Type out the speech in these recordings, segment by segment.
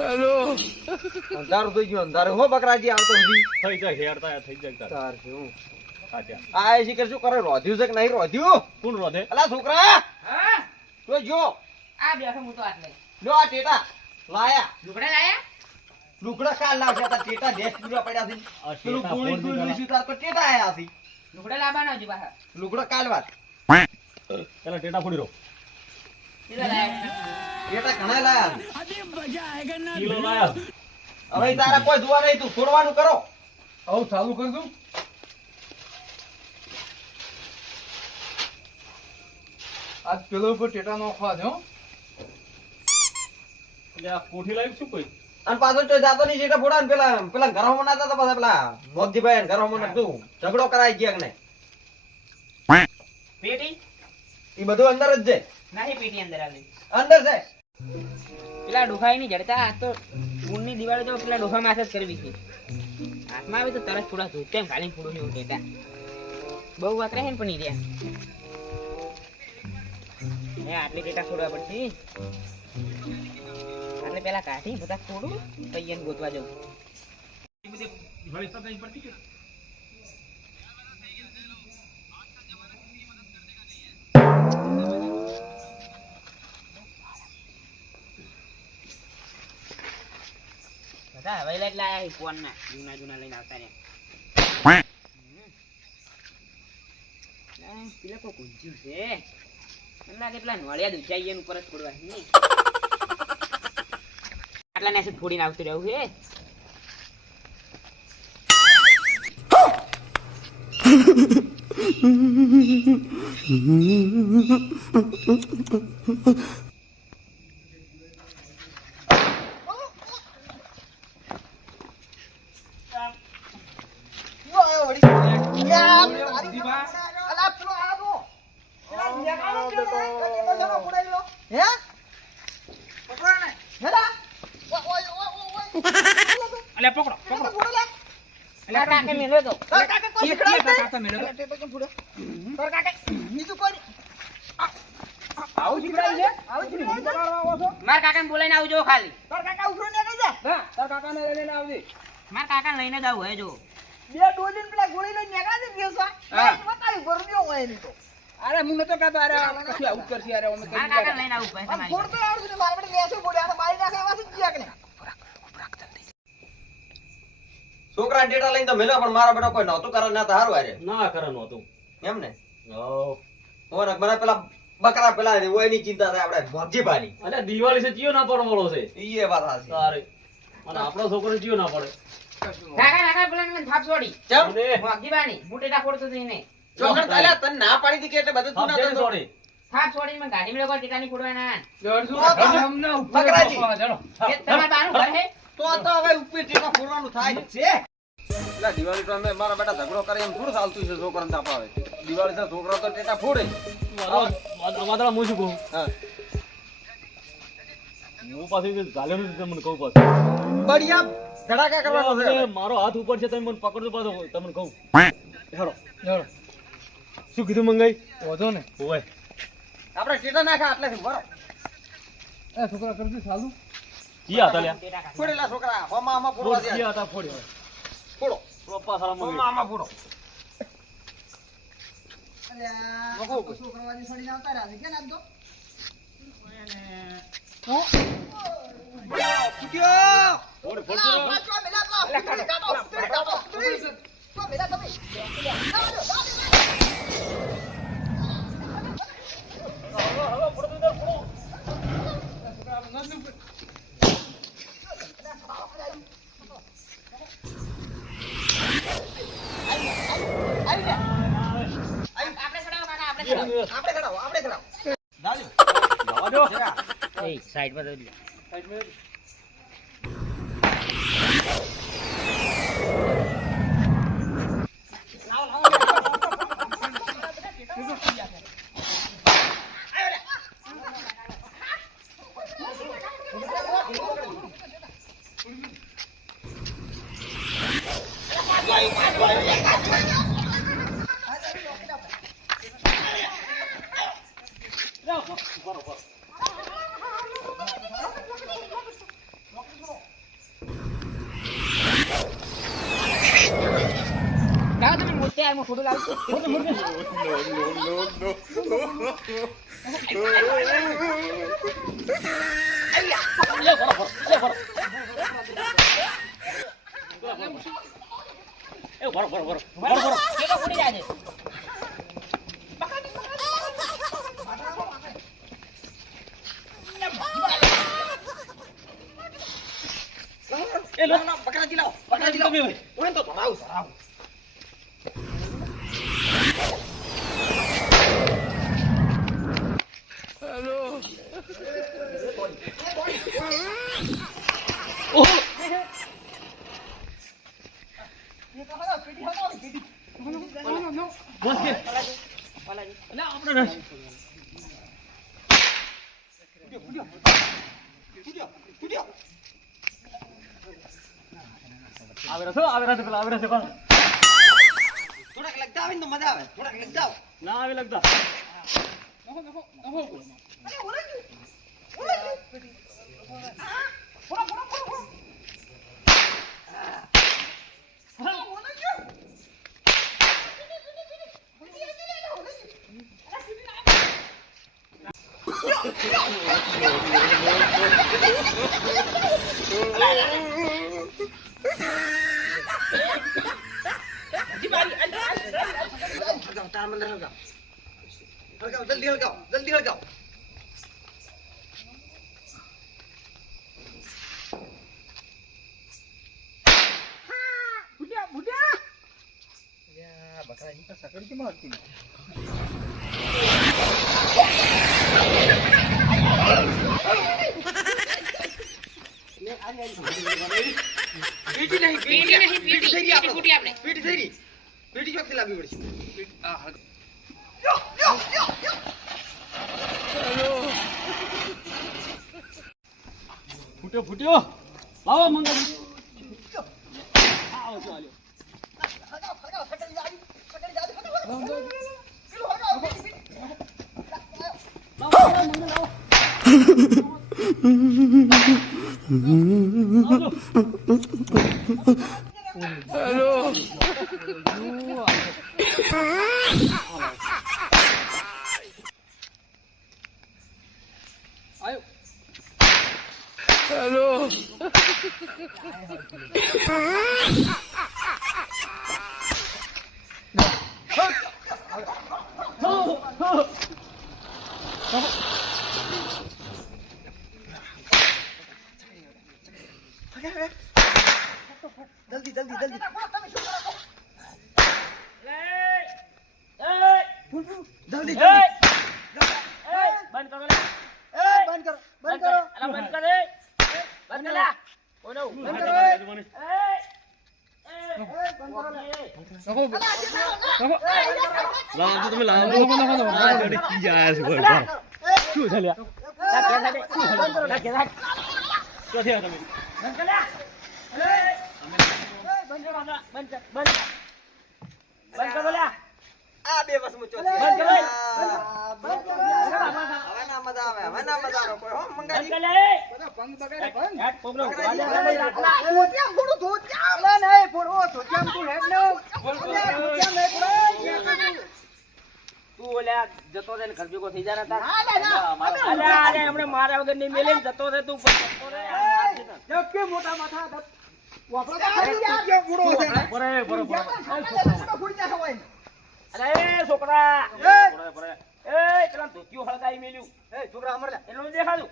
Hello અંધારું થઈ ગયું અંધારું હો બકરાજી આવતો સુધી થઈ જાય હેડતા થઈ જાય તાર શું સાચા આ શીખર શું કરે રોધ્યું છે કે નહીં રોધ્યું કોણ રોધે અલા છોકરા હા તો જો આ બેઠો હું તો આટલે લો આ ટેટા લાયા લુગડા લાયા લુગડા કાલ લાવશે આ ટેટા દેશ પૂરા પડ્યા છે આ પેલું ટેટા ગોળી ફોડ ગોળી તાર તો ટેટા આયા છે લુગડા લાવવાનો હજુ પાછા લુગડા કાલ વાત પેલા ટેટા ફોડી રો કેટલા લાયા ટેટા ઘણા લાયા કિલો લાયા હવે તારા કોઈ જોવા નહીં તું છોડવાનું કરો આવું ચાલુ કરી દઉં આજ પેલો ઉપર ટેટા નો ખાજ હો એટલે આ કોઠી લાવી શું કોઈ અને પાછો તો જાતો નહીં જેટા ફોડા ને પેલા ઘરમાં નાતા હતા પાછા પેલા મોગજીભાઈ ને ઘરમાં નતું ઝઘડો કરાઈ ગયા કે નહીં પેટી એ બધું અંદર જ છે નહીં પેટી અંદર આવી અંદર છે પેલા ડોફાઈ ની જડતા આ તો ઊનની દિવાળે તો પેલા ડોફા માથે જ કરવી છે હાથમાં આવે તો તરત થોડા ધૂપ કેમ ખાલી ફૂડું નહીં ઉઠેતા બહુ વાત રહે ને પણ ઈ રહ્યા હે આટલી ટેટા છોડવા પડશે એટલે પેલા કાઢી બધા થોડું પૈયન ગોતવા જવું બધા હવેલા જ લાયા ફોન ના જૂના જૂના લઈને આવતા રહ્યા પેલા કોઈ કુંજ્યું છે મને લાગે પેલા નોળિયા દુચાઈ ઉપર જ છોડવા આટલા ને ફોડીને આવતું રહ્યું છે અલે પકડો પકડો અલે કાકે મેલો તો કાકે કોઈ કાકે મેલો તો કાકે બીજું કોઈ આવું શીખડાઈ છે આવું શીખડાઈ આવો છો માર કાકાને બોલાઈને આવજો ખાલી તાર કાકા ઉભરો ને કઈ જા હા તાર કાકાને લઈને આવજે માર કાકાને લઈને જાવ હે જો બે ડોલીન પેલા ગોળી લઈને નીકળા દે બેસવા હા બતાવી ભરમ્યો હોય એની તો અરે હું નતો કહેતો અરે કશું આવું કરશી અરે અમે માર કાકાને લઈને આવું ભાઈ તમારી ફોડ તો આવશે મારે બેટે લેસો બોડ્યા મારી નાખે આવાથી જ કે ને છોકરા ટેટા લઈને તો મેલ્યો પણ મારા બેટા કોઈ નહોતું કરે ના તો હારું આરે ના કરવાનું હતું એમ ને ઓ ઓને મને પેલા બકરા પેલા હોય ની ચિંતા થાય આપણે મોગજીભાની અરે દિવાળી છે જીઓ ના પડવાનો છે ઈ એ વાત હાચી તારે અને આપણો છોકરો જીઓ ના પડે કાકા કાકા પેલા મને થાપ છોડી ચમ મોગજીબાની હું ટેટા ફોડતો થઈ ને છોકરા તાલે તને ના પાડી દી કે એટલે બધું તું ના આપજે કરતો સોડી થાપ છોડી મને ગાડી મેળો ટેટા ની ફોડવાના અમને ઉપર બકરાજી. ચલો કે તમાર બાનું ઘર હે તો હવે ઉપર ટેટા ફોડવાનું થાય જ છે એટલે દિવાળી તો અમે મારા બેટા ઝઘડો કરે એમ થોડું ચાલતું છે છોકરાને તાપ આવે દિવાળી તો છોકરા તો ટેટા ફોડે મારા હું શું કહું હા હું પાછું ઝાલેલું છે તમને કહું પાછું બઢિયા ધડાકા કરવાનો છે અરે, મારો હાથ ઉપર છે તમે મને પકડજો પાછો તમને કહું હેડો ચલો શું કીધું મંગાઈ વધો ને ઓય આપણે ટેટા નાખા એટલે બરો એ છોકરા કરજે ચાલુ જી હતા લ્યા ટેટા કાઢી ફોડેલા છોકરા હોમાં આમાં ફોડવા દે જી હતા ફોડી હવે ફોડો પપ્પા સારા હોમાં મંગાઈ આમાં ફોડો ફોડ ફોડ આપણે ખડાવો દાદુ જવા દો એ સાઈડ પર દઈ યાર હું ફોટો લાવું કેતો ફૂટી જાય છે પકડાજી લાવો ઓય તો ધરાવું થોડાક લગતા આવે ને તો મજા આવે થોડાક લગતા આવે ના આવે લગતા જલ્દી હળગાવ પીટી ચોકથી લાવવી પડશે ફૂટ્યો લાવો મંગળ આવો ચાલ્યો જલ્દી જલ્દી જલ્દી જલ્દી બંધ કરો બંધ કરો બંધ કરો બંધ કરે બંધ કરે ઓનો બંધ કરો લાવો તમે લાવો જોડી કી જાય છે બોલ શું ચાલ્યા તો થયા તમે બંધ કરે બંધ કર બોલ્યા આ બે વસ મુચો બંધ કર હવે ના મજા આવે કોઈ હો મંગાજી ભંગ બગાડે ભંગ હેટ કોગનો ધોતિયા ફોડો ધોતિયા લે નહીં ફોડો ધોતિયા તું હેડ નો ધોતિયા નહીં ફોડો તું ઓલા જતો રે ઘર ભેગો થઈ જા તા ના અરે હમણે મારા વગર નહીં મેલે જતો રે તું જતો રે કે મોટા માથા વાપરો કે ફોડો છે બરે ફોડી ના હોય અરે છોકરા બરે પેલા ધોતિયો હળગાઈ મેલ્યું છોકરા અમર લે એનું દેખાડું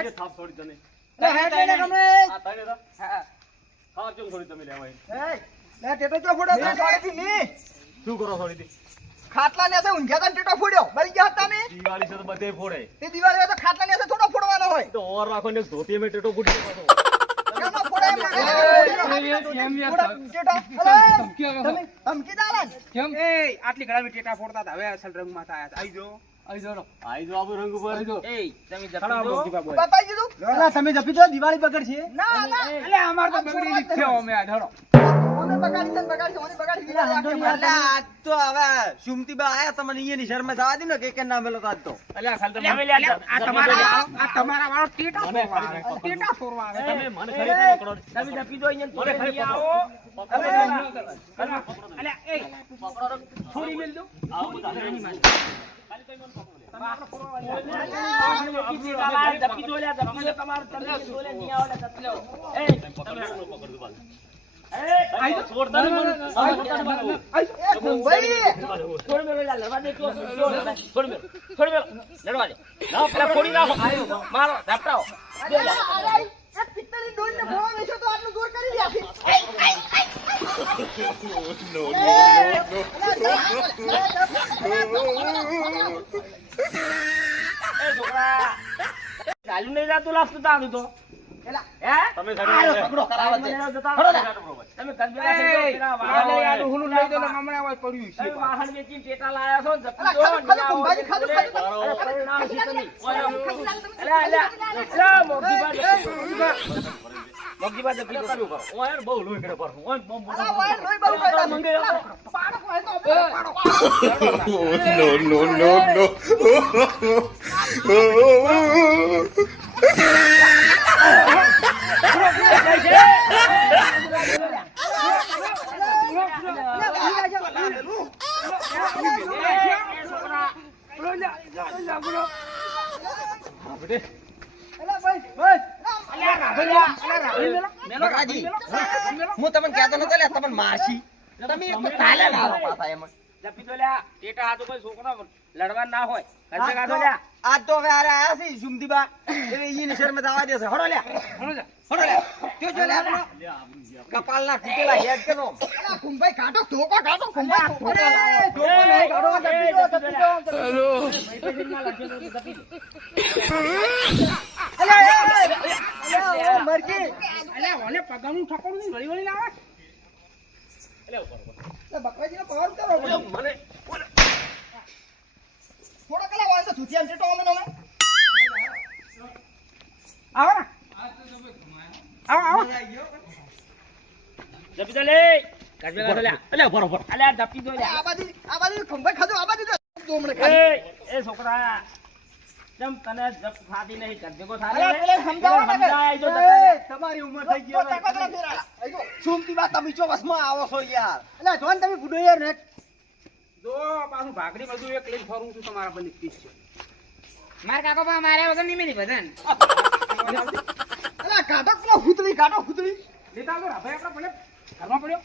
એ થાપ છોડી તને લે હેડ લઈને તમે આ તને તો હા થાપ ચમ છોડી તમે લેવાય લે ટેટો ચો ફોડો તો છોડી લી શું કરો છોડી દી ખાટલા ને છે ઊંઘ્યા તા ટેટો ફોડ્યો બળી ગયા હતા તમે દિવાળી છે તો બધે ફોડે તે દિવાળી હોય તો ખાટલા ને છે થોડો ફોડવાનો હોય તો ઓર રાખો ને ધોતી મે ટેટો ફૂટી પાછો કેનો ફોડે ધમકી દાલન કેમ એ આટલી ઘડામાં ટેટા ફોડતા હતા હવે અસલ રંગમાં થયા આઈ જો આઈ જાઓ આઈ જો આપણો રંગ ઉપર આઈ એ તમે જપી દો બાપા કીધું પેલા તમે જપી દો દિવાળી બગડશે ના ના એટલે અમાર તો બગડી જ છે અમે આ ધડો ફોન અલ્યા, આજ તો હવે સુમતીબા આયા તમને ઈયની શરમે થવા દે ને કે ના મેલો તો આજ તો. અલ્યા ખાલી આ તમારા વાળો ટેટા ફોરવા આવે. ટેટા ફોરવા આવે. તમે મને ખરી પકડો. તમે ડપી દો અહીંયા મને ખરી પકડો. અલ્યા એ છોડી મેલ દો. આવો બધા એની માં. ચાલુ નહીં જાતું લાગતું તારું તો તમે પકડો કરાવે છે. તમે ગંજેલા થઈ જાઓ, પેલા વાહન લઈ આનું હુલું લઈ દો ને હમણાં આવાજ પડ્યું છે. તમે વાહન વેચીને ટેટા લાયા છો ને જપ્તી દો, નહીં આવો એટલે અરે પરિણામ છે તમે. અલ્યા, અલ્યા, મોગીબા જપ્તી દો, શું કરો? ઓય યાર, બહુ લોહી કરે પર. ઓય બહુ મોટો. મંગે બકાજી, હું તમને કહેતો નતો લ્યા, તમને મારશી. તમે એક તો ચાલે ના આવો પાછા એમાં. જપ્તી દો લ્યા. ટેટા હાથો કોઈ છોકરો લડવા ના હોય. ઘરને કાઢો લ્યા. આજ તો હવે આરે આયા છે સુમતીબા. એટલે ઈયની શરમે થવા દેશે. હળો લ્યા. હળો લ્યા. જો જો લ્યા. કપાળના તૂટેલા હેડ કરો. અલ્યા ઓને પગાનું ઠકોડું નહીં, વળી વળી લાવે. મને આવો ને. આવો. જપ્તી દો લે. ઘરને કાઢો લ્યા. અલ્યા, ભરો ભરો. અલ્યા, જપ્તી દો લ્યા. એ છોકરા, કેમ તને જપ થાતી નહીં? ઘર ભેગો થાતી નહીં? સમજાય જો તમારી ઉંમર થઈ ગઈ હવે. સુમતીબા, તમે ચો વસમાં આવો છો યાર. તમે બુડો યાર ને. જો પાછું ભાગડી બધું એક લઈને ફરું છું તમારા બની પીસ છે. માર કાકો પા માર્યા વગર નહીં મેલી બધાન. લેતા તો રાભાઈ આપણા ભલે ઘરમાં પડ્યો.